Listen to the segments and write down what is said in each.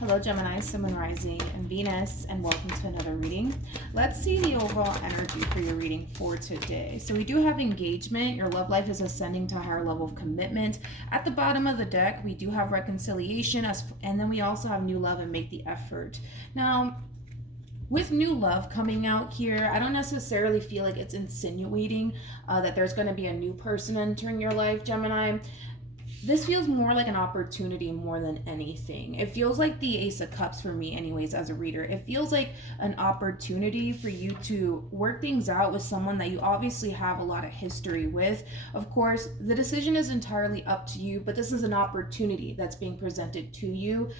Hello Gemini, Sun, Moon, Rising, and Venus, and welcome to another reading. Let's see the overall energy for your reading for today. So we do have engagement. Your love life is ascending to a higher level of commitment. At the bottom of the deck, we do have reconciliation, and then we also have new love and make the effort. Now, with new love coming out here, I don't necessarily feel like it's insinuating that there's going to be a new person entering your life, Gemini. This feels more like an opportunity more than anything. It feels like the Ace of Cups for me anyways as a reader. It feels like an opportunity for you to work things out with someone that you obviously have a lot of history with. Of course, the decision is entirely up to you, but this is an opportunity that's being presented to you.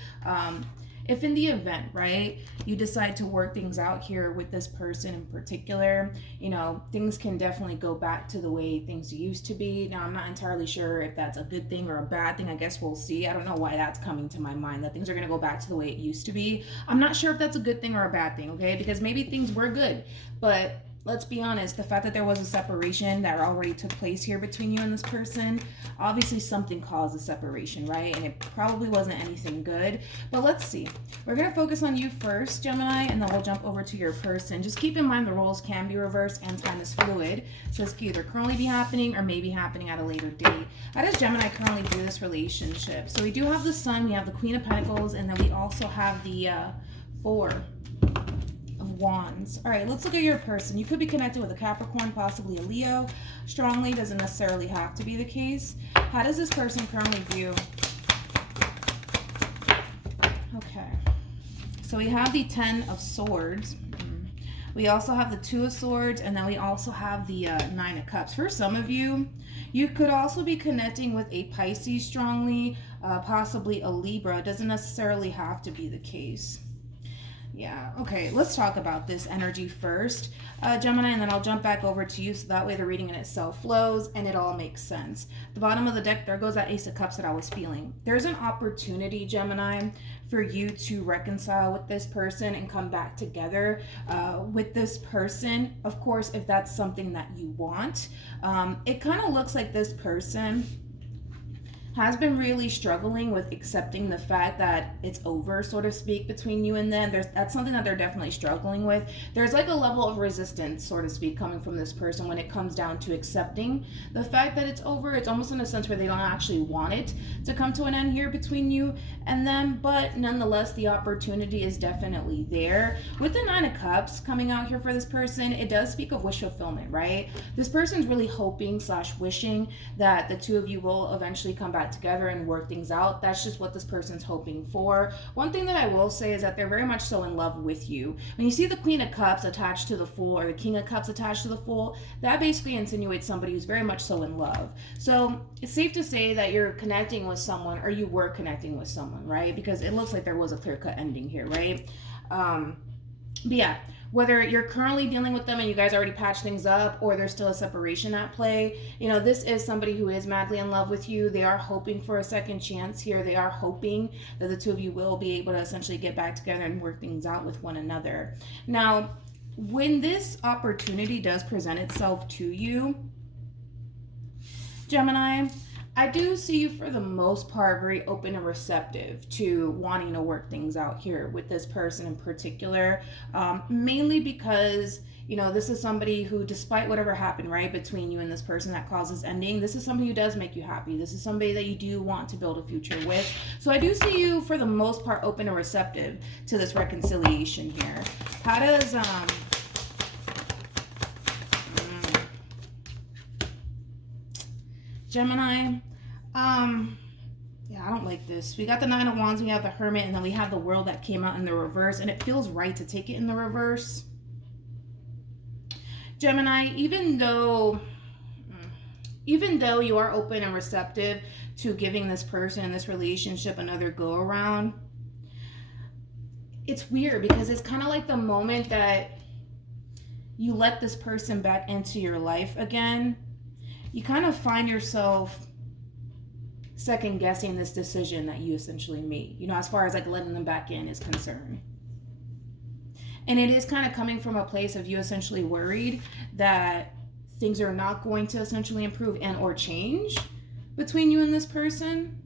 If in the event, right, you decide to work things out here with this person in particular, you know, things can definitely go back to the way things used to be. Now, I'm not entirely sure if that's a good thing or a bad thing. I guess we'll see. I don't know why that's coming to my mind, that things are going to go back to the way it used to be. I'm not sure if that's a good thing or a bad thing, okay? Because maybe things were good, but let's be honest, the fact that there was a separation that already took place here between you and this person, obviously something caused the separation, right? And it probably wasn't anything good. But let's see. We're going to focus on you first, Gemini, and then we'll jump over to your person. Just keep in mind the roles can be reversed and time is fluid. So this could either currently be happening or may be happening at a later date. How does Gemini currently view this relationship? So we do have the Sun, we have the Queen of Pentacles, and then we also have the Four of Wands. All right, let's look at your person. You could be connected with a Capricorn, possibly a Leo. Strongly doesn't necessarily have to be the case. How does this person currently view? Okay, so we have the Ten of Swords. We also have the Two of Swords, and then we also have the Nine of Cups. For some of you, you could also be connecting with a Pisces strongly, possibly a Libra. It doesn't necessarily have to be the case. Yeah, okay, let's talk about this energy first, Gemini, and then I'll jump back over to you so that way the reading in itself flows and it all makes sense. The bottom of the deck, there goes that Ace of Cups that I was feeling. There's an opportunity, Gemini, for you to reconcile with this person and come back together with this person. Of course, if that's something that you want. It kind of looks like this person has been really struggling with accepting the fact that it's over, so to speak, between you and them. That's something that they're definitely struggling with. There's like a level of resistance, so to speak, coming from this person when it comes down to accepting the fact that it's over. It's almost in a sense where they don't actually want it to come to an end here between you and them, but nonetheless, the opportunity is definitely there. With the Nine of Cups coming out here for this person, it does speak of wish fulfillment, right? This person's really hoping / wishing that the two of you will eventually come back together and work things out. That's just what this person's hoping for. One thing that I will say is that they're very much so in love with you. When you see the Queen of Cups attached to the Fool or the King of Cups attached to the Fool, that basically insinuates somebody who's very much so in love. So it's safe to say that you're connecting with someone, or you were connecting with someone, right? Because it looks like there was a clear-cut ending here, right? But yeah, whether you're currently dealing with them and you guys already patched things up, or there's still a separation at play, you know, this is somebody who is madly in love with you. They are hoping for a second chance here. They are hoping that the two of you will be able to essentially get back together and work things out with one another. Now, when this opportunity does present itself to you, Gemini, I do see you for the most part very open and receptive to wanting to work things out here with this person in particular, mainly because, you know, this is somebody who, despite whatever happened, right, between you and this person that causes ending, this is somebody who does make you happy. This is somebody that you do want to build a future with. So I do see you for the most part open and receptive to this reconciliation here. How does Gemini, yeah, I don't like this. We got the Nine of Wands, we have the Hermit, and then we have the World that came out in the reverse, and it feels right to take it in the reverse. Gemini, even though you are open and receptive to giving this person and this relationship another go around, it's weird because it's kind of like the moment that you let this person back into your life again, you kind of find yourself second guessing this decision that you essentially made, you know, as far as like letting them back in is concerned. And it is kind of coming from a place of you essentially worried that things are not going to essentially improve and or change between you and this person.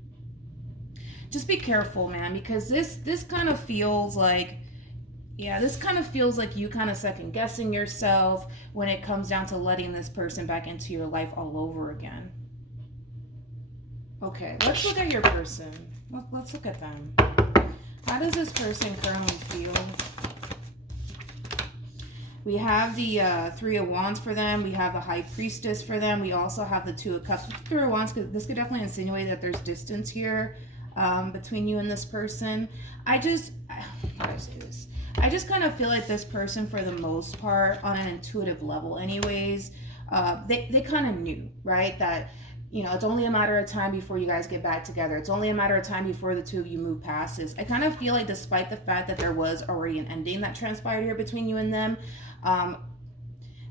just be careful, man, because this kind of feels like, yeah, this kind of feels like you kind of second guessing yourself when it comes down to letting this person back into your life all over again. Okay, let's look at your person. Let's look at them. How does this person currently feel? We have the Three of Wands for them. We have the High Priestess for them. We also have the Two of Cups. Three of Wands, this could definitely insinuate that there's distance here between you and this person. How do I say this? I just kind of feel like this person, for the most part, on an intuitive level anyways, they kind of knew, right? That, you know, it's only a matter of time before you guys get back together. It's only a matter of time before the two of you move past this. I kind of feel like despite the fact that there was already an ending that transpired here between you and them,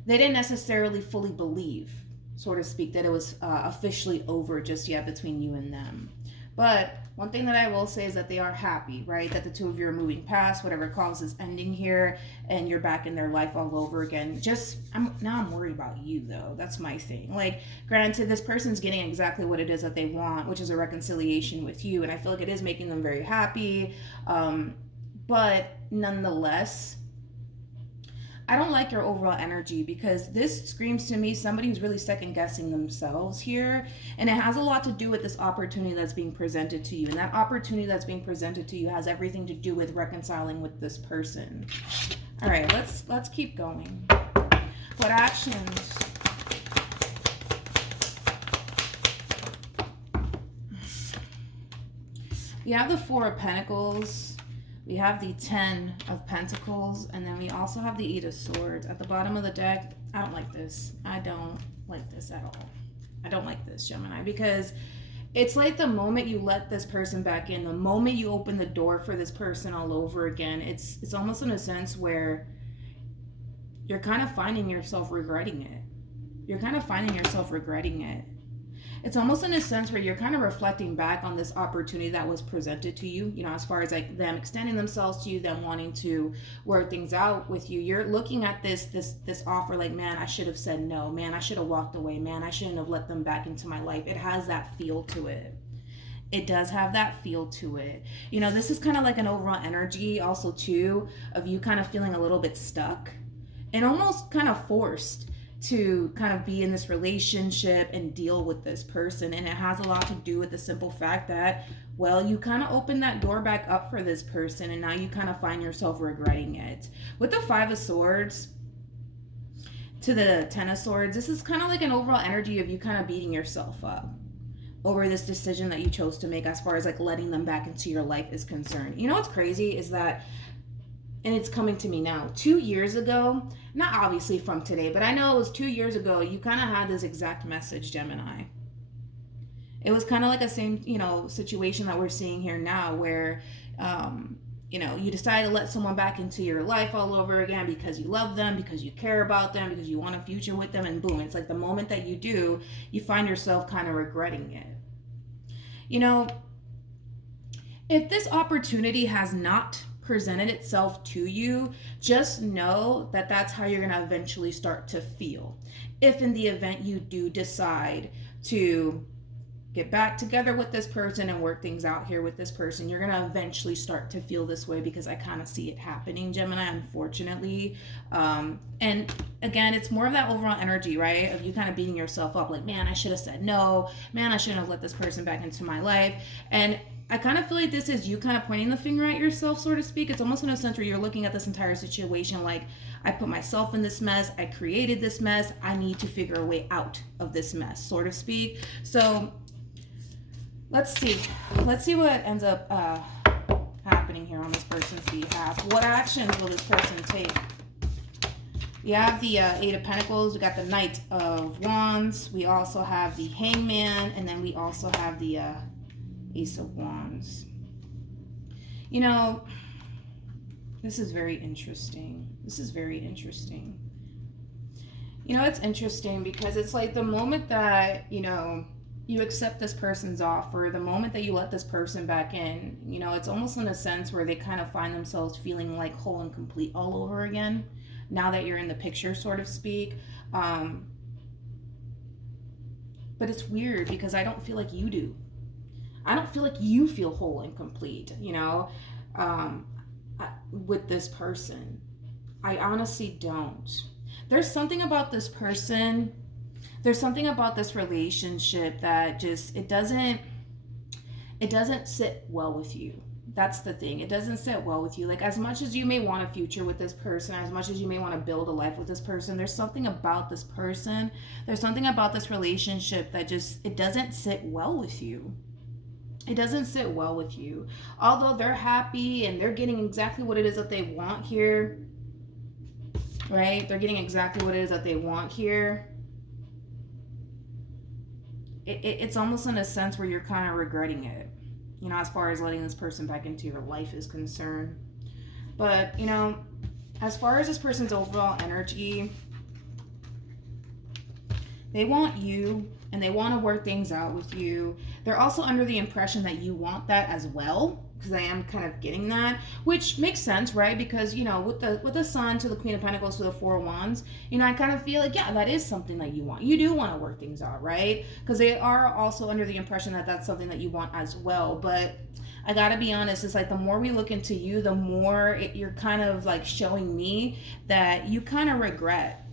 they didn't necessarily fully believe, so to speak, that it was officially over just yet between you and them. But one thing that I will say is that they are happy, right? That the two of you are moving past whatever causes ending here, and you're back in their life all over again. Now I'm worried about you, though. That's my thing. Like, granted, this person's getting exactly what it is that they want, which is a reconciliation with you, and I feel like it is making them very happy. But nonetheless, I don't like your overall energy, because this screams to me somebody who's really second guessing themselves here, and it has a lot to do with this opportunity that's being presented to you, and that opportunity that's being presented to you has everything to do with reconciling with this person. All right, let's keep going. What actions? We have the Four of Pentacles. We have the 10 of Pentacles, and then we also have the 8 of Swords. At the bottom of the deck, I don't like this. I don't like this at all. I don't like this, Gemini, because it's like the moment you let this person back in, the moment you open the door for this person all over again, it's almost in a sense where you're kind of finding yourself regretting it. You're kind of finding yourself regretting it. It's almost in a sense where you're kind of reflecting back on this opportunity that was presented to you, you know, as far as like them extending themselves to you, them wanting to work things out with you. You're looking at this offer like, man, I should have said no. Man, I should have walked away. Man, I shouldn't have let them back into my life. It has that feel to it. It does have that feel to it. You know, this is kind of like an overall energy also too of you kind of feeling a little bit stuck and almost kind of forced to kind of be in this relationship and deal with this person. And it has a lot to do with the simple fact that, well, you kind of opened that door back up for this person, and now you kind of find yourself regretting it. With the 5 of Swords to the 10 of Swords, this is kind of like an overall energy of you kind of beating yourself up over this decision that you chose to make as far as like letting them back into your life is concerned. You know what's crazy is that, and it's coming to me now, 2 years ago, not obviously from today, but I know it was 2 years ago, you kind of had this exact message, Gemini. It was kind of like the same, you know, situation that we're seeing here now where, you know, you decide to let someone back into your life all over again because you love them, because you care about them, because you want a future with them, and boom, it's like the moment that you do, you find yourself kind of regretting it. You know, if this opportunity has not presented itself to you, just know that that's how you're going to eventually start to feel. If in the event you do decide to get back together with this person and work things out here with this person, you're going to eventually start to feel this way, because I kind of see it happening, Gemini, unfortunately. And again, it's more of that overall energy, right? Of you kind of beating yourself up like, man, I should have said no. Man, I shouldn't have let this person back into my life. And I kind of feel like this is you kind of pointing the finger at yourself, so to speak. It's almost in a sense where you're looking at this entire situation like, I put myself in this mess. I created this mess. I need to figure a way out of this mess, so to speak. So let's see what ends up happening here on this person's behalf. What actions will this person take? We have the 8 of Pentacles. We got the Knight of Wands. We also have the Hangman, and then we also have the Ace of Wands. You know, this is very interesting. This is very interesting. You know, it's interesting because it's like the moment that, you know, you accept this person's offer, the moment that you let this person back in, you know, it's almost in a sense where they kind of find themselves feeling like whole and complete all over again, now that you're in the picture, so to speak. But it's weird because I don't feel like you do. I don't feel like you feel whole and complete, you know, with this person. I honestly don't. There's something about this person, there's something about this relationship that just, it doesn't sit well with you. That's the thing. It doesn't sit well with you. Like, as much as you may want a future with this person, as much as you may want to build a life with this person, there's something about this person, there's something about this relationship that just, it doesn't sit well with you. It doesn't sit well with you. Although they're happy and they're getting exactly what it is that they want here, right? They're getting exactly what it is that they want here. It's almost in a sense where you're kind of regretting it, you know, as far as letting this person back into your life is concerned. But, you know, as far as this person's overall energy, they want you and they want to work things out with you. They're also under the impression that you want that as well, because I am kind of getting that, which makes sense, right? Because, you know, with the Sun to the Queen of Pentacles to the Four of Wands, you know, I kind of feel like, yeah, that is something that you want. You do want to work things out, right? Because they are also under the impression that that's something that you want as well. But I gotta be honest, it's like the more we look into you, the more you're kind of like showing me that you kind of regret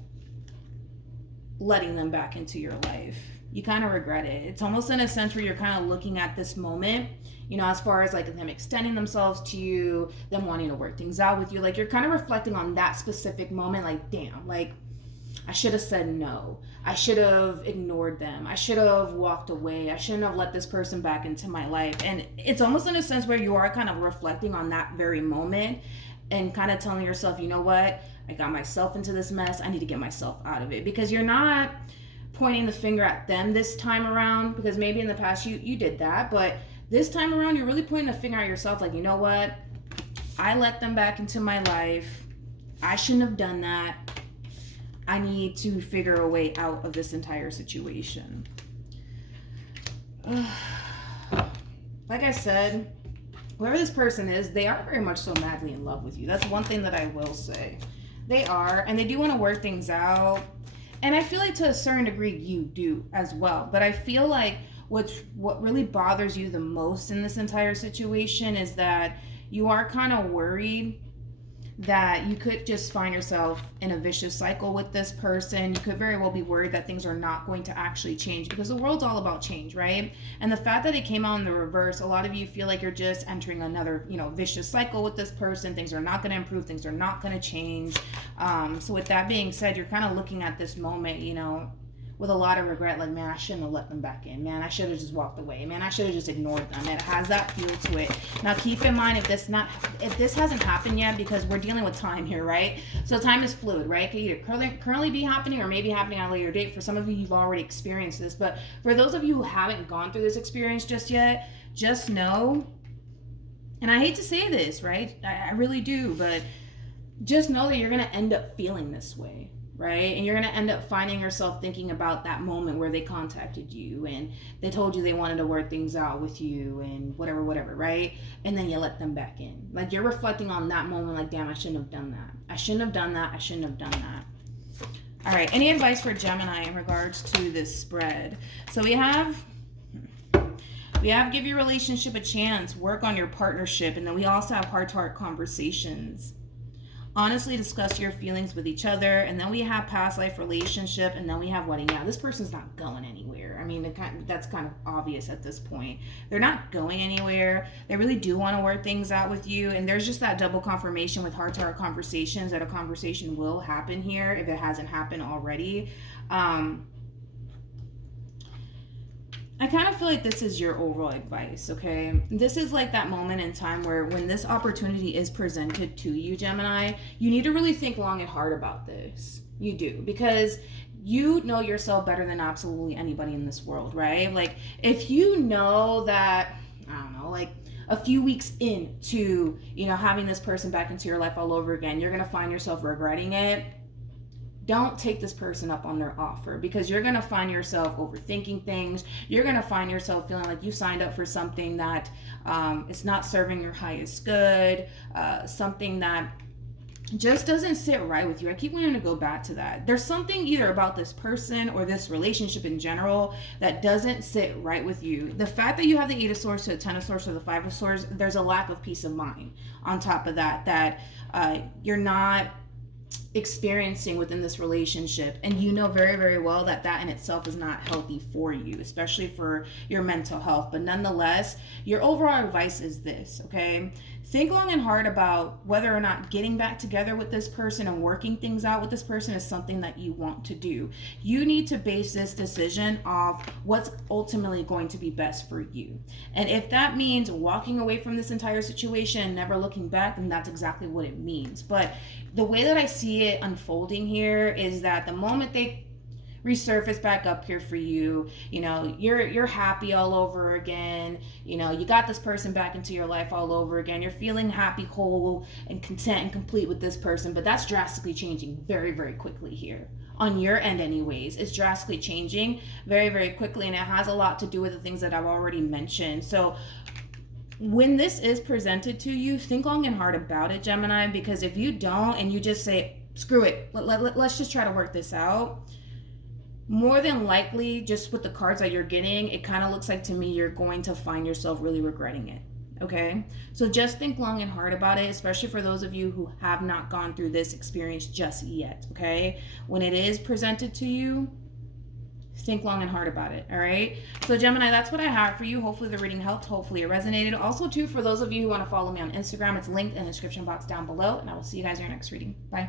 letting them back into your life. You kind of regret it. It's almost in a sense where you're kind of looking at this moment, you know, as far as like them extending themselves to you, them wanting to work things out with you. Like, you're kind of reflecting on that specific moment, like, damn, like, I should have said no. I should have ignored them. I should have walked away. I shouldn't have let this person back into my life. And it's almost in a sense where you are kind of reflecting on that very moment and kind of telling yourself, you know what? I got myself into this mess. I need to get myself out of it. Because you're not pointing the finger at them this time around, because maybe in the past you did that, but this time around you're really pointing the finger at yourself, like, you know what? I let them back into my life. I shouldn't have done that. I need to figure a way out of this entire situation. Like I said, whoever this person is, they are very much so madly in love with you. That's one thing that I will say. They are, and they do want to work things out. And I feel like to a certain degree you do as well. But I feel like what really bothers you the most in this entire situation is that you are kind of worried that you could just find yourself in a vicious cycle with this person. You could very well be worried that things are not going to actually change, because the world's all about change, right? And the fact that it came out in the reverse, a lot of you feel like you're just entering another, you know, vicious cycle with this person. Things are not going to improve. Things are not going to change. So with that being said, you're kind of looking at this moment, you know, with a lot of regret, like, man, I shouldn't have let them back in. Man, I should have just walked away. Man, I should have just ignored them. It has that feel to it. Now, keep in mind, if this hasn't happened yet, because we're dealing with time here, right? So time is fluid, right? It could either currently be happening or maybe happening at a later date. For some of you, you've already experienced this. But for those of you who haven't gone through this experience just yet, just know, and I hate to say this, right? I really do, but just know that you're going to end up feeling this way. Right? And you're going to end up finding yourself thinking about that moment where they contacted you and they told you they wanted to work things out with you and whatever, right? And then you let them back in. Like, you're reflecting on that moment, like, damn, I shouldn't have done that. I shouldn't have done that. I shouldn't have done that. All right. Any advice for Gemini in regards to this spread? So we have give your relationship a chance, work on your partnership, and then we also have heart-to-heart conversations. Honestly discuss your feelings with each other, and then we have past life relationship, and then we have wedding. Yeah, this person's not going anywhere. I mean, that's kind of obvious at this point. They're not going anywhere. They really do want to work things out with you, and there's just that double confirmation with heart-to-heart conversations that a conversation will happen here if it hasn't happened already. I kind of feel like this is your overall advice, okay? This is like that moment in time where when this opportunity is presented to you, Gemini, you need to really think long and hard about this. You do, because you know yourself better than absolutely anybody in this world, right? Like, if you know that, I don't know, like a few weeks into, you know, having this person back into your life all over again, you're going to find yourself regretting it. Don't take this person up on their offer, because you're going to find yourself overthinking things. You're going to find yourself feeling like you signed up for something that is not serving your highest good, something that just doesn't sit right with you. I keep wanting to go back to that. There's something either about this person or this relationship in general that doesn't sit right with you. The fact that you have the 8 of Swords to the 10 of Swords to the 5 of Swords, there's a lack of peace of mind on top of that, that you're not experiencing within this relationship, and you know very, very well that that in itself is not healthy for you, especially for your mental health. But nonetheless, your overall advice is this, okay? Think long and hard about whether or not getting back together with this person and working things out with this person is something that you want to do. You need to base this decision off what's ultimately going to be best for you. And if that means walking away from this entire situation and never looking back, then that's exactly what it means. But the way that I see it unfolding here is that the moment they resurface back up here for you, you know, you're happy all over again. You know, you got this person back into your life all over again. You're feeling happy, whole, and content and complete with this person. But that's drastically changing very, very quickly here. On your end anyways, it's drastically changing very, very quickly, and it has a lot to do with the things that I've already mentioned. So when this is presented to you, think long and hard about it, Gemini, because if you don't and you just say, screw it, let's just try to work this out, more than likely, just with the cards that you're getting, it kind of looks like to me you're going to find yourself really regretting it. Okay? So just think long and hard about it, especially for those of you who have not gone through this experience just yet. Okay? When it is presented to you, think long and hard about it. All right? So Gemini, that's what I have for you. Hopefully the reading helped. Hopefully it resonated. Also, too, for those of you who want to follow me on Instagram, it's linked in the description box down below. And I will see you guys in your next reading. Bye.